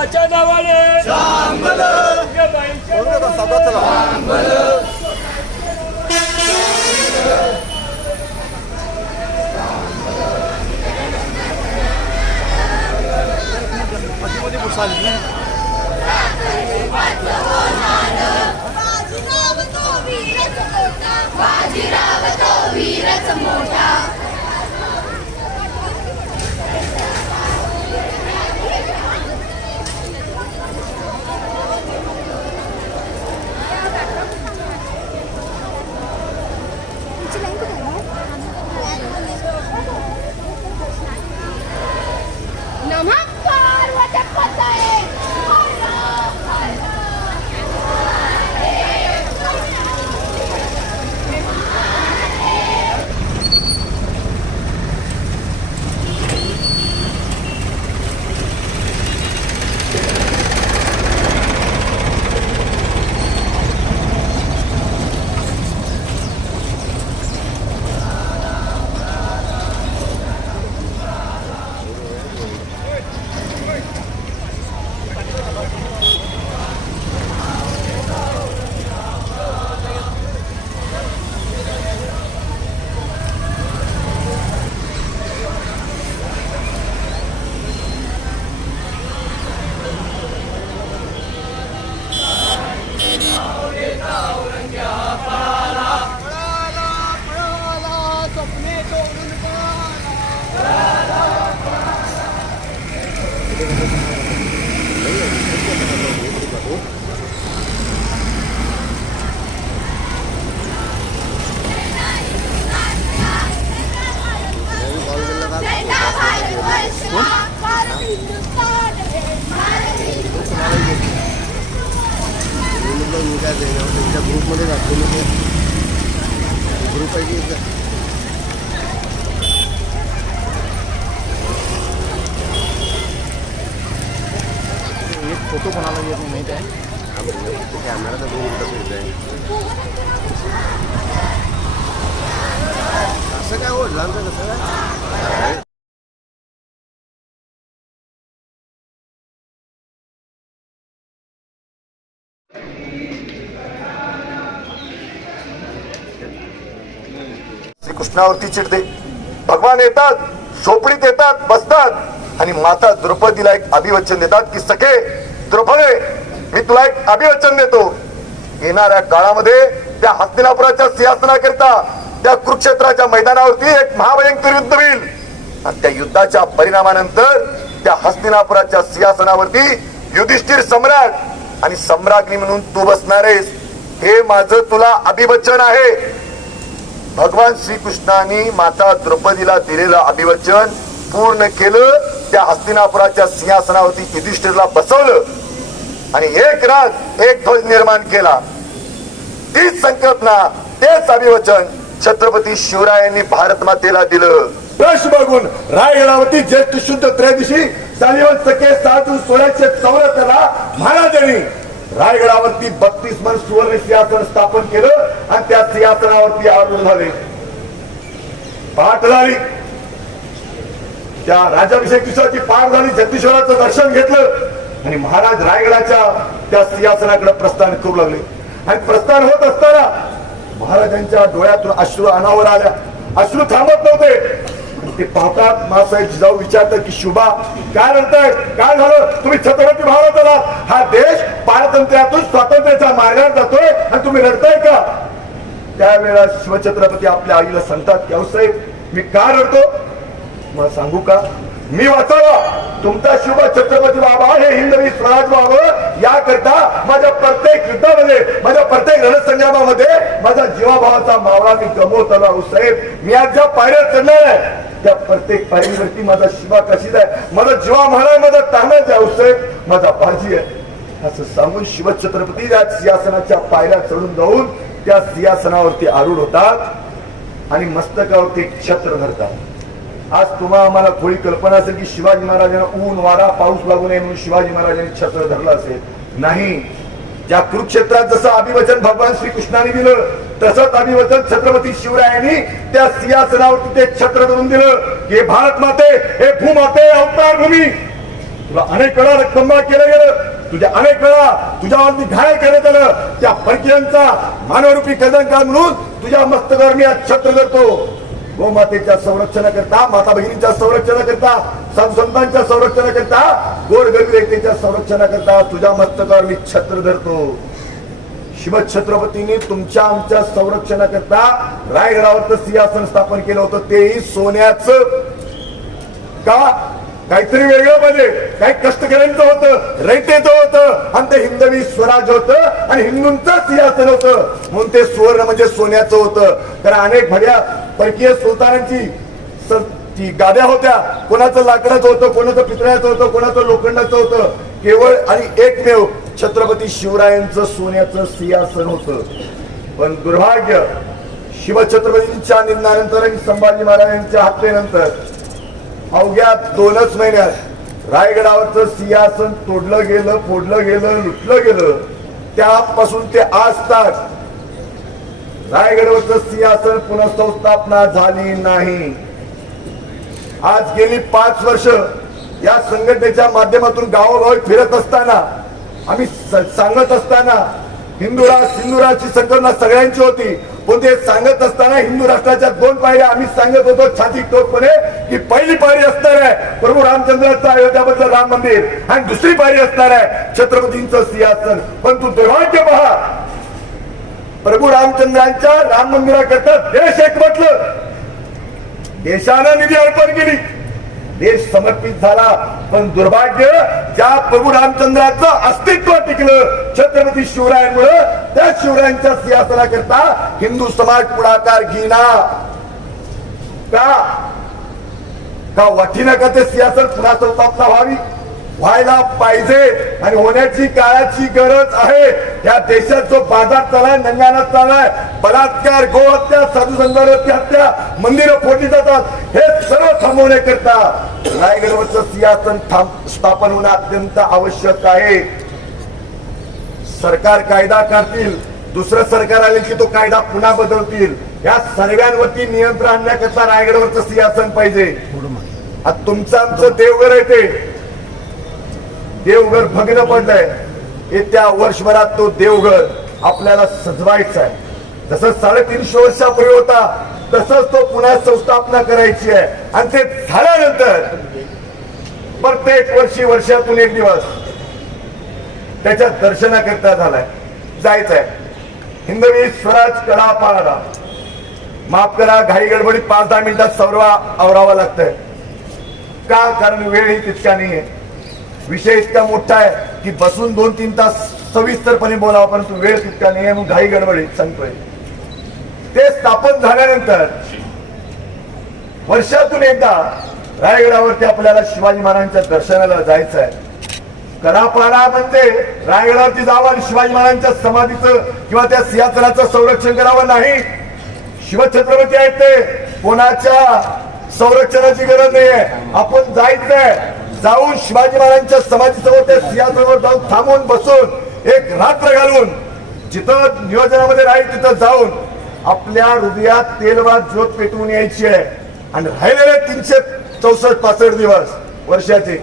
बाईच्या नावाने. या बाईच्या नावाने. बाजीराव तो वीरच मोठा. पाहिजे आहे एक फोटो कोणाला येत नाही माहिती आहे? कॅमेरा तर दोन आहे असं काय हो, वडिलांचं कसं काय? कृष्णावरती चिडते. भगवान येतात झोपडीत येतात बसतात. आणि माता द्रौपदीला एक अभिवचन देतात की सखे द्रौपदे मी तुला एक अभिवचन देतो. येणाऱ्या काळामध्ये त्या हस्तिनापुराच्या सिंहासनाकरिता त्या कुरुक्षेत्राच्या मैदानावरती एक महाभयंकर युद्ध होईल. आणि त्या युद्धाच्या परिणामानंतर त्या हस्तिनापुराच्या सिंहासनावरती युधिष्ठिर सम्राट आणि सम्राज्ञी म्हणून तू बसणार आहेस. हे माझं तुला अभिवचन आहे. भगवान श्रीकृष्णाने माता द्रौपदीला दिलेलं अभिवचन पूर्ण केलं त्या हस्तिनापुराच्या सिंहासनावरती युधिष्ठिरला बसवलं. आणि एक राग एक ध्वज निर्माण केला. तीच संकल्पना तेच अभिवचन छत्रपती शिवरायांनी भारत मातेला दिलं. रश बघून रायगडावरती ज्येष्ठ शुद्ध त्रयोदशी सालिवन सखे साधू सोळाशे चौऱ्याहत्तरला महाराजांनी रायगडावरती बत्तीस मन सुवर्ण सिंहासन स्थापन केलं आणि त्या सिंहासनावरती आरूढ झाले. पहाट झाली त्या राजाभिषेक दिवसाची पाठ झाली जगदीश्वराचं दर्शन घेतलं आणि महाराज रायगडाच्या त्या सिंहासनाकडे प्रस्थान करू लागले. आणि प्रस्थान होत असताना महाराजांच्या डोळ्यातून अश्रू अनावर आल्या. अश्रू थांबत नव्हते. ते पाहतात मासाहेब जिजाऊ विचारतात की शुभा काय म्हणताय? काय झालं? तुम्ही छत्रपती भारत आलात हा देश स्वातंत्र्यातून स्वातंत्र्याच्या मार्गावर जातोय आणि तुम्ही रडताय का? त्यावेळेला शिवछत्रपती आपल्या आईला सांगतात की साहेब मी का रडतो? मला सांगू का? मी वाचावा. तुमचा शिव छत्रपती बाबा हे हिंदवी स्वराज व्हावं. याकरता माझ्या प्रत्येक युद्धामध्ये माझ्या प्रत्येक रणसंग्रामामध्ये माझा जीवाभावाचा मावळा मी गमवत आला साहेब. मी आज ज्या पायऱ्या चढणार आहे त्या प्रत्येक पायरीवरती माझा शिवा कशीच आहे. माझा जीवा महाराज माझा तानाच आहे साहेब. माझा बाजी आहे. असं सांगून शिवछत्रपती त्या सिंहासनाच्या पायऱ्या चढून जाऊन त्या सिंहासनावरती आरूढ होतात आणि मस्तकावरती एक छत्र धरतात. आज तुम्हा आम्हाला थोडी कल्पना असेल की शिवाजी महाराजांना ऊन वारा पाऊस लागू नये म्हणून शिवाजी महाराजांनी छत्र धरलं असेल. नाही. ज्या कुरुक्षेत्रात जसं अभिवचन भगवान श्रीकृष्णाने दिलं तसंच अभिवचन छत्रपती शिवरायांनी त्या सिंहासनावरती ते छत्र धरून दिलं. हे भारत माते हे भूमाते अवतार भूमी तुला अनेक वेळा रक्कम केलं गेलं. तुझ्या अनेक वेळा तुझ्यावरती घाय करण्यात आलं त्या परकीयांचा मानवरूपी कदंका म्हणून तुझ्या मस्तकावर मी छत्र करतो गोमातेच्या संरक्षणाकरता माता भगिनीच्या संरक्षणाकरता संतांच्या संरक्षणाकरता गोरगरीबतेच्या संरक्षणाकरता तुझ्या मस्तकावर मी छत्र धरतो. शिवछत्रपतींनी तुमच्या आमच्या संरक्षणाकरता रायगडावर सिंहासन स्थापन केलं होतं. तेही सोन्याचं. का? काहीतरी वेगळं पाहिजे. काही कष्टकऱ्यांचं होतं रयतेचं होतं आणि ते हिंदवी स्वराज होतं आणि हिंदूंचं सिंहासन होतं. म्हणून ते सुवर्ण म्हणजे सोन्याचं होतं. कारण अनेक भड्या परकीय सुलतानांची गाद्या होत्या. कोणाचं लाकडाचं होतं कोणाचं पितळ्याचं होतं कोणाचं लोखंडाचं होतं. केवळ आणि एकमेव छत्रपती शिवरायांचं सोन्याचं सिंहासन होतं. पण दुर्भाग्य शिवछत्रपतींच्या निधनानंतर आणि संभाजी महाराजांच्या हत्येनंतर अवघ्या दोनच महिन्यात रायगडावरचं सिंहासन तोडलं गेलं फोडलं गेलं लुटलं गेलं. त्यापासून ते आज तक रायगडावरचं सिंहासन पुनर्संस्थापना झाली नाही. आज गेली पाच वर्ष या संघटनेच्या माध्यमातून गावोगावी फिरत असताना आम्ही सांगत असताना हिंदुरा सिंधुराची संघटना सगळ्यांची होती. पण ते सांगत असताना हिंदू राष्ट्राच्या दोन पायऱ्या आम्ही सांगत होतो छाती टोकपणे की पहिली पायरी असणार आहे प्रभू रामचंद्राचं अयोध्याबद्दल राम मंदिर आणि दुसरी पायरी असणार आहे छत्रपतींचं सिंहासन. पण तू दुर्भाग्य पहा. प्रभू रामचंद्रांच्या राम मंदिराकरता देश एकवटलं. देशानं निधी अर्पण केली. देश समर्पित झाला. पण दुर्भाग्य ज्या प्रभू रामचंद्राचं अस्तित्व टिकलं छत्रपती शिवरायांमुळं त्या शिवरायांच्या सिंहासनाकरता हिंदू समाज पुढाकार घेईना. का? का वाटीनं का ते सिंहासन पुन्हा संस्थापना व्हावी? व्हायला पाहिजे. आणि होण्याची काळाची गरज आहे. या देशात जो बाजार चालाय नंगाना चालाय बलात्कार गोहत्या साधू संतांवरती हत्या मंदिरं फोडली जातात हे सर्व थांबवण्याकरता रायगडवरचं सिंहासन थांब स्थापन होणं अत्यंत आवश्यक आहे. सरकार कायदा करतील दुसरं सरकार आले की तो कायदा पुन्हा बदलतील. या सर्वांवरती नियंत्रण आणण्याकरता रायगडवरचं सिंहासन पाहिजे. आता तुमचं आमचं देवघर आहे ते. देवघर भग्न पडलंय. येत्या वर्षभरात तो देवघर आपल्याला सजवायचा आहे. जसं साडेतीनशे वर्षापूर्वी होता तसंच तो पुन्हा संस्थापना करायची आहे. आणि ते झाल्यानंतर प्रत्येक वर्षी वर्षातून एक दिवस त्याच्या दर्शनाकरता झालाय. जायचंय. हिंदवी स्वराज कडा पाळा माफ करा घाई गडबडीत पाच दहा मिनिटात सौरवा आवरावा लागतंय. का? कारण वेळ ही तितका नाहीये. विषय इतका मोठा आहे की बसून दोन तीन तास सविस्तरपणे बोलावा परंतु वेळ तितका नाहीये मग घाई गडबडीत सांगतोय. ते स्थापन झाल्यानंतर वर्षातून एकदा रायगडावरती आपल्याला शिवाजी महाराजांच्या दर्शनाला जायचं आहे कडापाडा म्हणजे रायगडावरती जावं आणि शिवाजी महाराजांच्या समाधीचं किंवा त्या सिंहासनाचं संरक्षण करावं नाही. शिवछत्रपती आहेत ते. कोणाच्या संरक्षणाची गरज नाहीये. आपण जायचंय. जाऊन शिवाजी महाराजांच्या समाधीसमोर त्या सिंहासनावर जाऊन थांबून बसून एक रात्र घालून जिथं नियोजनामध्ये राहील तिथं जाऊन आपल्या हृदयात तेलवाद ज्योत पेटवून यायची आहे. आणि राहिलेले तीनशे चौसष्ट पासष्ट दिवस वर्षाचे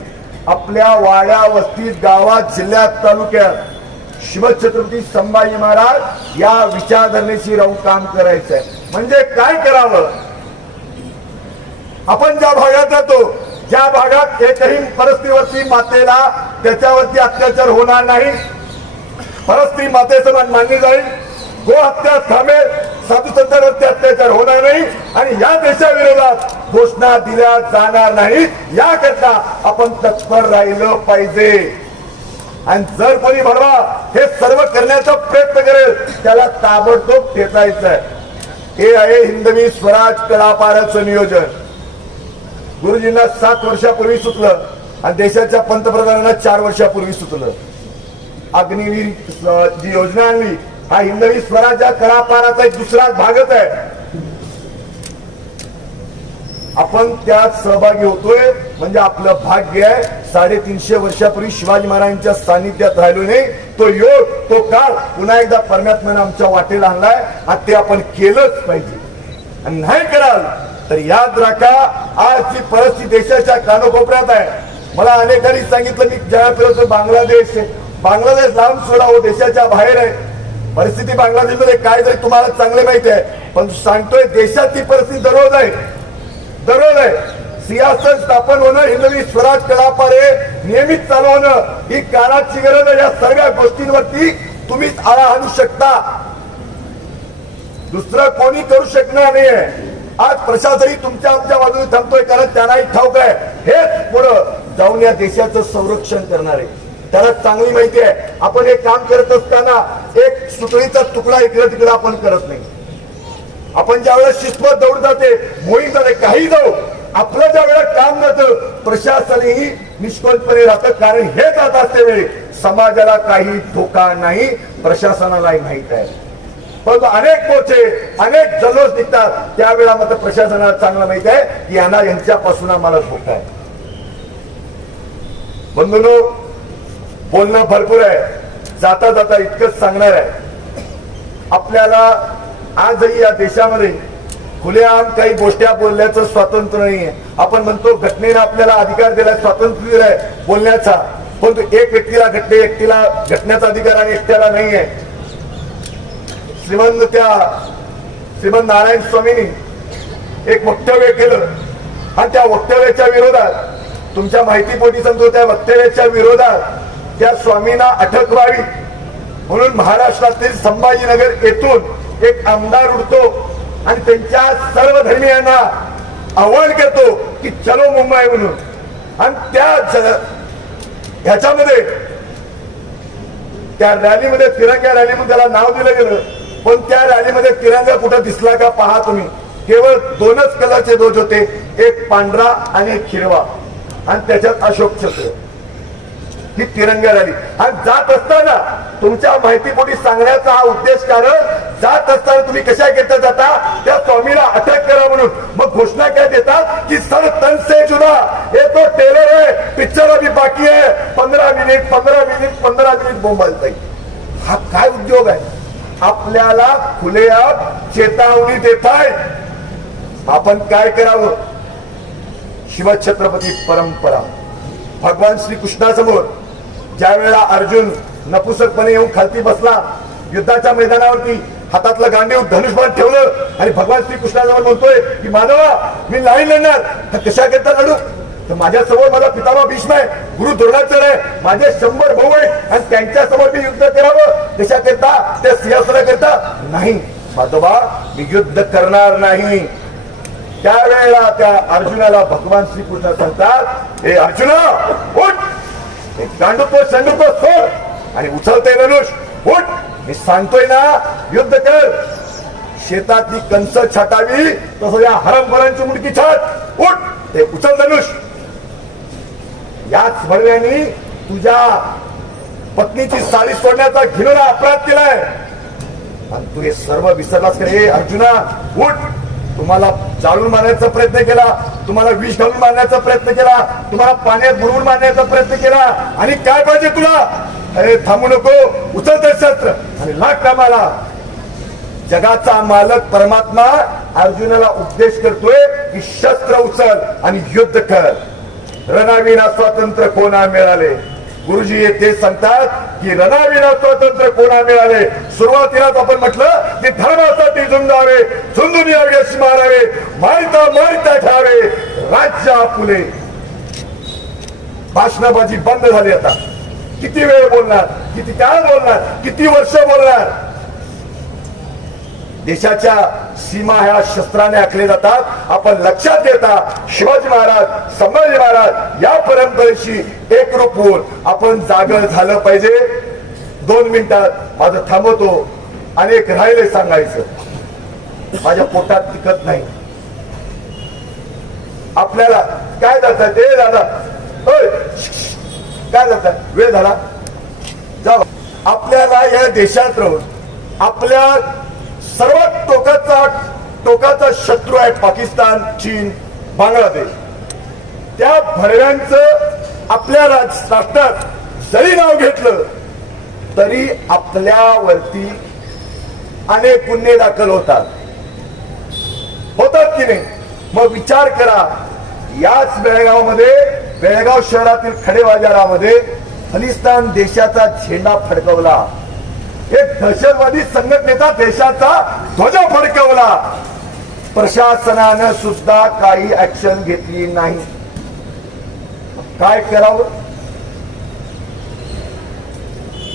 आपल्या वाड्या वस्तीत गावात जिल्ह्यात तालुक्यात शिवछत्रपती संभाजी महाराज या विचारधरणेशी राहून काम करायचं आहे. म्हणजे काय करावं? आपण ज्या भागात जातो ज्या भागात एकही परस्त्रीवरती मातेला त्याच्यावरती अत्याचार होणार नाही परस्त्री मातेचं मान मानली जाईल. गो हत्या थांबेल. साधू संतांवरती अत्याचार होणार नाही आणि या देशाविरोधात घोषणा दिल्या जाणार नाही. याकरता आपण तत्पर राहिलं पाहिजे. आणि जर कोणी भरवा हे सर्व करण्याचा प्रयत्न करेल त्याला ताबडतोब ठेचायचं आहे हे आहे हिंदवी स्वराज कलापाराचं नियोजन. गुरुजींना सात वर्षापूर्वी सुचलं आणि देशाच्या पंतप्रधानांना चार वर्षापूर्वी सुचलं. अग्निवीर जी योजना आणली. हा हिंदवी स्वराज्या करापाराचा एक दुसरा भागच आहे. आपण त्यात सहभागी होतोय म्हणजे आपलं भाग्य आहे. साडेतीनशे वर्षापूर्वी शिवाजी महाराजांच्या सानिध्यात राहिलो नाही. तो योग तो काळ पुन्हा एकदा परमात्म्याने आमच्या वाटेला आणलाय. आणि ते आपण केलंच पाहिजे. आणि नाही कराल तर याद राखा आज जी परिस्थिती देशाच्या कानोकोपऱ्यात आहे. मला अनेकांनी सांगितलं मी ज्या बांगलादेश आहे. बांगलादेश लांब सोडा हो देशाच्या बाहेर आहे. परिस्थिती बांगलादेशमध्ये काय जाईल तुम्हाला चांगले माहिती आहे पण सांगतोय देशाची परिस्थिती दररोज आहे. दररोज आहे. सियासत स्थापन होणं हिंदवी स्वराज कलापारे नियमित चालवणं ही काळाची गरज आहे. या सगळ्या गोष्टींवरती तुम्हीच आळा आणू शकता. दुसरं कोणी करू शकणार नाहीये. आज प्रशासनही तुमच्या आमच्या बाजूने थांबतोय कारण त्यांनाही ठाऊक आहे. हेच पुढं जाऊन या देशाचं संरक्षण करणार. आहे त्याला चांगली माहिती आहे. आपण हे काम करत असताना एक सुतळीचा तुकडा इकडं तिकडं आपण करत नाही. आपण ज्या वेळेला शिस्तबद्ध दौड जाते मोहीम जाते काही जाऊ आपलं ज्या वेळेला काम जातं प्रशासनही निष्कळपणे राहतं. कारण हे जात असते वेळी समाजाला काही धोका नाही प्रशासनालाही माहीत आहे. परंतु अनेक मोर्चे अनेक जल्लोष निघतात. त्यावेळेला मात्र प्रशासनाला चांगलं माहीत आहे. की यांना यांच्यापासून आम्हाला धोका आहे. बंधूंनो बोलणं भरपूर आहे. जाता जाता इतकंच सांगणार आहे. आपल्याला आजही या देशामध्ये खुलेआम काही गोष्ट्या बोलण्याचं स्वातंत्र्य नाहीये आपण म्हणतो घटनेनं आपल्याला अधिकार दिलाय स्वातंत्र्य दिलाय बोलण्याचा. परंतु एक व्यक्तीला घटने एकटीला घटण्याचा अधिकार आणि एकट्याला नाहीये श्रीमंत त्या श्रीमंत नारायण स्वामींनी एक वक्तव्य केलं. आणि त्या वक्तव्याच्या विरोधात तुमच्या माहितीपोटी सांगतो त्या वक्तव्याच्या विरोधात त्या स्वामींना अटक व्हावी. म्हणून महाराष्ट्रातील संभाजीनगर येथून एक आमदार उडतो आणि त्यांच्या सर्व धर्मियांना आव्हान करतो की चलो मुंबई म्हणून. आणि त्या ह्याच्यामध्ये त्या रॅलीमध्ये तिरंगा रॅलीमध्ये त्याला नाव दिलं गेलं. पण त्या रॅलीमध्ये तिरंगा कुठं दिसला का पहा तुम्ही. केवळ दोनच कलरचे ध्वज होते. एक पांढरा आणि एक हिरवा. आणि त्याच्यात अशोक चक्र. ही तिरंगा झाली आणि जात असताना तुमच्या माहितीपोटी सांगण्याचा हा उद्देश कारण जात असताना तुम्ही कशा घेता जाता त्या स्वामीला अटक करा म्हणून. मग घोषणा काय देतात की सर तन से जुदा हे तो टेलर आहे पिक्चर अभी बाकी आहे पंधरा मिनिट पंधरा मिनिट पंधरा मिनिट बोंबाल हा काय उद्योग आहे? आपल्याला खुलेआ चेतावणी देत आपण काय करावं? शिवछत्रपती परंपरा. भगवान श्री कृष्णासमोर ज्या वेळेला अर्जुन नपुसकपणे येऊन खालती बसला युद्धाच्या मैदानावरती हातातलं गांडीव धनुष्यबाण ठेवलं आणि भगवान श्री कृष्णाजवळ म्हणतोय की माधवा मी नाही लढणार. तर कशाकरता लढू? तर माझ्यासमोर माझा पितामा भीष्म आहे गुरु द्रोणाचार्य आहे माझे शंभर भाऊ आहे आणि त्यांच्यासमोर मी युद्ध करावं. कशाकरता त्या सिंहासना करता? नाही माधवा मी युद्ध करणार नाही. त्यावेळेला त्या अर्जुनाला भगवान श्रीकृष्ण सांगतात हे अर्जुना उठ हे गांडूत्व सोड आणि उचलतोय धनुष. उठ! मी सांगतोय ना युद्ध कर. शेतातली कंस छाटावी तसं या हरमखोरांची मुडकी छाट. उठ! ते उचल धनुष. याच भरव्यानी तुझ्या पत्नीची साडी सोडण्याचा घिनोरा अपराध केलाय. आणि तू हे सर्व विसरलास का रे अर्जुना? उठ! तुम्हाला जाळून मारण्याचा प्रयत्न केला तुम्हाला विष घालून मारण्याचा प्रयत्न केला तुम्हाला पाण्यात बुडवून मारण्याचा प्रयत्न केला. आणि काय पाहिजे तुला? अरे थांबू नको. उचल तर शस्त्र. आणि लाग कामाला. जगाचा मालक परमात्मा अर्जुनाला उपदेश करतोय की शस्त्र उचल आणि युद्ध कर. रणाविना स्वातंत्र्य कोणा मिळाले? गुरुजी येथे सांगतात की रणाविना स्वातंत्र्य कोणा मिळाले सुरुवातीलाच आपण म्हटलं की धर्मासाठी झुंजावे झुंजून यावे अशी मारावे मारिता मारिता ठेवावे. राज्य आपुले. भाषणाबाजी बंद झाली आता. किती वेळ बोलणार? किती काळ बोलणार? किती वर्ष बोलणार? देशाच्या सीमा ह्या शस्त्राने आखले जातात. आपण लक्षात घेता शिवाजी महाराज संभाजी महाराज या परंपरेशी एकरूप होऊन आपण जागर झालं पाहिजे. दोन मिनिटात माझं थांबवतो अनेक राहिले सांगायचं. माझ्या पोटात टिकत नाही. आपल्याला काय जातात ते दादा होय काय जातात वेळ झाला. जाऊ. आपल्याला या देशात राहून आपल्या सर्वात टोकाचा टोकाचा शत्रू आहे पाकिस्तान चीन बांगलादेश. त्या भरव्यांचं आपल्या राष्ट्रात जरी नाव घेतलं तरी आपल्यावरती अनेक गुन्हे दाखल होतात. होतात की नाही? मग विचार करा. याच बेळगावमध्ये बेळगाव शहरातील खडे बाजारामध्ये खलिस्तान देशाचा झेंडा फडकवला. एक दहशतवादी संघटनेचा देशाचा ध्वज फडकवला. प्रशासनानं सुद्धा काही ऍक्शन घेतली नाही. काय करावं?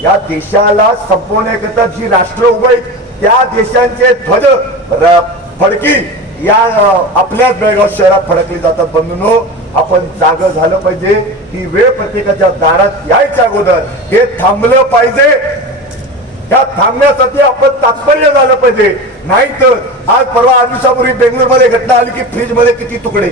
या देशाला संपवण्याकरता जी राष्ट्र उभं त्या देशांचे ध्वज फडकी या आपल्याच बेळगाव शहरात फडकली जातात. बंधूंनो आपण जाग झालं पाहिजे. ही वेळ प्रत्येकाच्या दारात यायच्या अगोदर. हे थांबलं पाहिजे. या थांबण्यासाठी आपण तात्पर्य झालं पाहिजे. नाहीतर आज परवा आठ दिवसापूर्वी बेंगळूरमध्ये घटना आली की फ्रीजमध्ये किती तुकडे?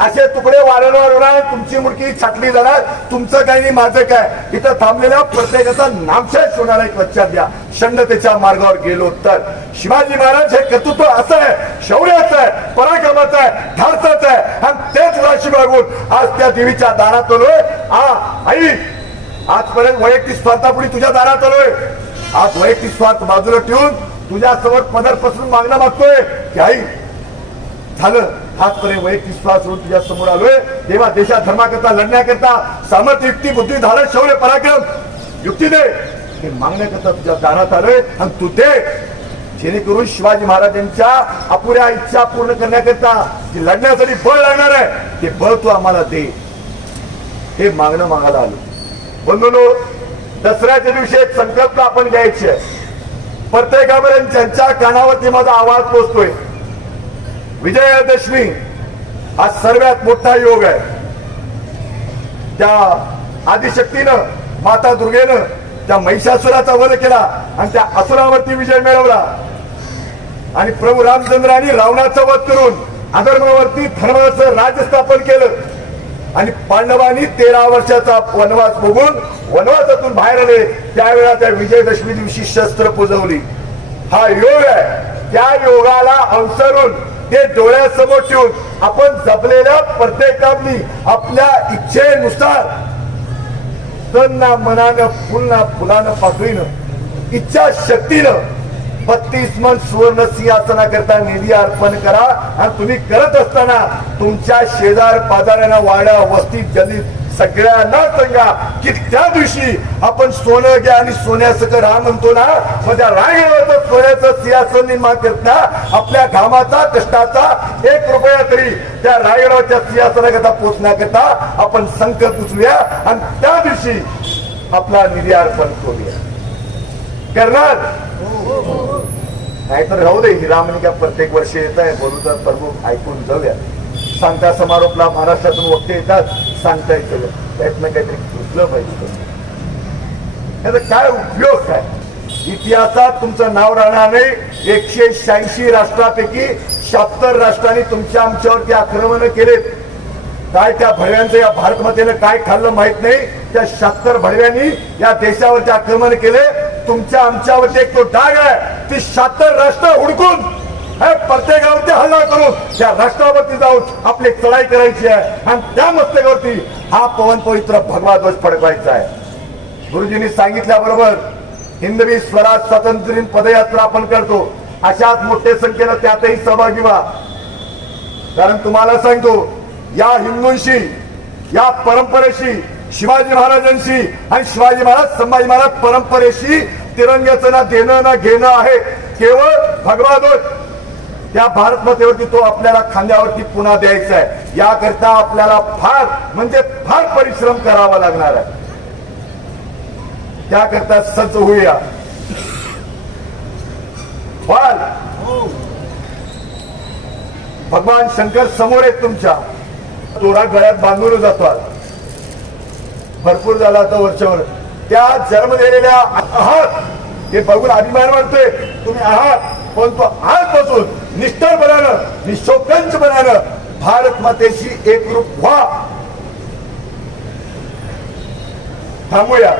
असे तुकडे वारंवार होणार तुमची मुडकी छाटली जाणार. तुमचं काय नाही माझं काय? इथं थांबलेल्या प्रत्येकाचा नामशेष होणार एक लक्षात द्या. शंडतेच्या मार्गावर गेलो तर. शिवाजी महाराज हे कर्तृत्व असं आहे. शौर्याचं आहे. पराक्रमाचं आहे. धाडसाचं आहे. आणि तेच राशी बागून आज त्या देवीच्या दारात आलोय. आ आई आजपर्यंत वैयक्तिक स्वार्थापुढे तुझ्या दारात आलोय. आज वैयक्तिक स्वार्थ बाजूला ठेवून तुझ्या समोर पदरपासून मागणं मागतोय. की आई झालं. हातपर्यंत वैयक्तिक स्वार्थ सोडून तुझ्या समोर आलोय. तेव्हा देशा धर्माकरता लढण्याकरता सामर्थ्य युक्ती बुद्धी धारण शौर्य पराक्रम युक्ती दे. हे मागण्याकरता तुझ्या दारात आलोय आणि तू दे. जेणेकरून शिवाजी महाराजांच्या अपुऱ्या इच्छा पूर्ण करण्याकरता जे लढण्यासाठी बळ लागणार आहे ते बळ तू आम्हाला दे. हे मागणं मागायला आलो. बंधूनो दसऱ्याच्या दिवशी एक संकल्प आपण घ्यायची आहे. प्रत्येकापर्यंत ज्यांच्या कानावरती माझा आवाज पोचतोय. विजयादशमी हा सर्वात मोठा योग आहे. त्या आदिशक्तीनं माता दुर्गेनं त्या महिषासुराचा वध केला आणि त्या असुरावरती विजय मिळवला. आणि प्रभू रामचंद्रांनी रावणाचा वध करून अधर्मावरती धर्माचं राज्य स्थापन केलं. आणि पांडवांनी तेरा वर्षाचा वनवास बघून वनवासातून बाहेर आले. त्यावेळा त्या विजयदशमी दिवशी शस्त्र पुजवली. हा योग आहे. त्या योगाला अनुसरून ते डोळ्यासमोर ठेवून आपण जपलेल्या प्रत्येकानी आपल्या इच्छेनुसार तन्ना मनानं फुलना फुलानं पातळीनं इच्छा शक्तीनं बत्तीस मन सुवर्ण सिंहासना करता निधी अर्पण करा. आणि तुम्ही करत असताना तुमच्या शेजार पाजाऱ्यांना वाड्या वस्तीत जलित सगळ्यांना सांगा की त्या दिवशी आपण सोनं घ्या आणि सोन्यासकं राहा म्हणतो ना. मग त्या रांगेवर सोन्याचं सिंहासन निर्माण करता आपल्या घामाचा कष्टाचा एक रुपया तरी त्या रायगडावरच्या सिंहासनाकरता पोचण्याकरता आपण संकल्प उचलूया आणि त्या दिवशी आपला निधी अर्पण करूया. करणार? नाहीतर राहू दे हिरामणी प्रत्येक वर्षी येत आहे बोलू तर प्रमुख ऐकून जाऊया. सांगता समारोपला महाराष्ट्रातून वक्ते येतात सांगता येतं. त्यातनं काहीतरी घेतलं पाहिजे? त्याचा काय उपयोग काय इतिहासात तुमचं नाव राहणार नाही. एकशे शहाऐंशी राष्ट्रापैकी शहात्तर राष्ट्रांनी तुमच्या आमच्यावरती आक्रमण केलेत. काय त्या भडव्यांचं या भारत मातेनं काय खाल्लं माहीत नाही. त्या शहात्तर भडव्यांनी या देशावरती आक्रमण केले. तुमच्या आमच्यावरती एक तो डाग आहे. ती शातर राष्ट्र हुडकून प्रत्येकावरती हल्ला करून त्या राष्ट्रावरती जाऊन आपली चढाई करायची आहे. आणि त्या मस्तकावरती हा पवन पवित्र भगवा ध्वज फडकवायचा आहे. गुरुजींनी सांगितल्याबरोबर हिंदवी स्वराज स्वातंत्र्य पदयात्रा आपण करतो. अशाच मोठ्या संख्येनं त्यातही सहभागी व्हा. कारण तुम्हाला सांगतो या हिंदूंशी या परंपरेशी शिवाजी महाराजांशी आणि शिवाजी महाराज संभाजी महाराज परंपरेशी तिरंग्याचं ना देणं ना घेणं आहे. केवळ भगवा त्या भारत मातेवरती तो आपल्याला खांद्यावरती पुन्हा द्यायचा आहे. याकरता आपल्याला फार म्हणजे फार परिश्रम करावा लागणार आहे. त्याकरता सज्ज होऊया. बाल भगवान शंकर समोर आहेत तुमच्या. तोरा गळ्यात बांधून जातो भरपूर झाला तो वरच्यावर त्या जन्म दिलेल्या आहात हे बघून अभिमान वाटतोय. तुम्ही आहात पण तो आजपासून निष्ठरपणानं निशोकंचपणानं भारत मातेशी एकरूप व्हा. थांबूया.